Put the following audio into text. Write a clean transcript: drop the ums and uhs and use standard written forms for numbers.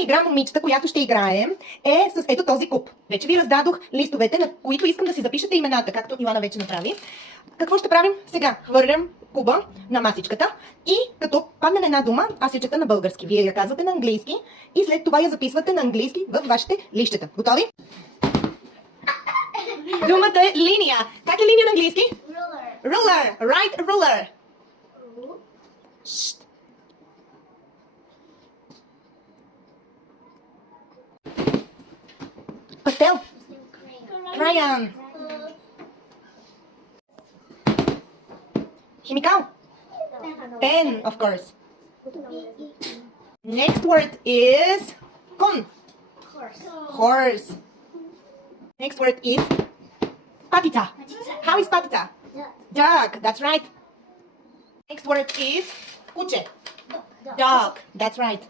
игра, момичета, която ще играем, е с ето този куп. Вече ви раздадох листовете, на които искам да си запишете имената, както Ивана вече направи. Какво ще правим сега? Хвърлям куба на масичката и като падне на една дума, аз я чета на български. Вие я казвате на английски и след това я записвате на английски в вашите лищета. Готови? Думата е линия. Как е линия на английски? Ruler. Ruler. Right ruler. Шт. Пастел. Crayon. Химикал. Pen, of course. Next word is con. Horse. Next word is patita. How is patita? Dog. That's right. Next word is kuche. Dog. That's right.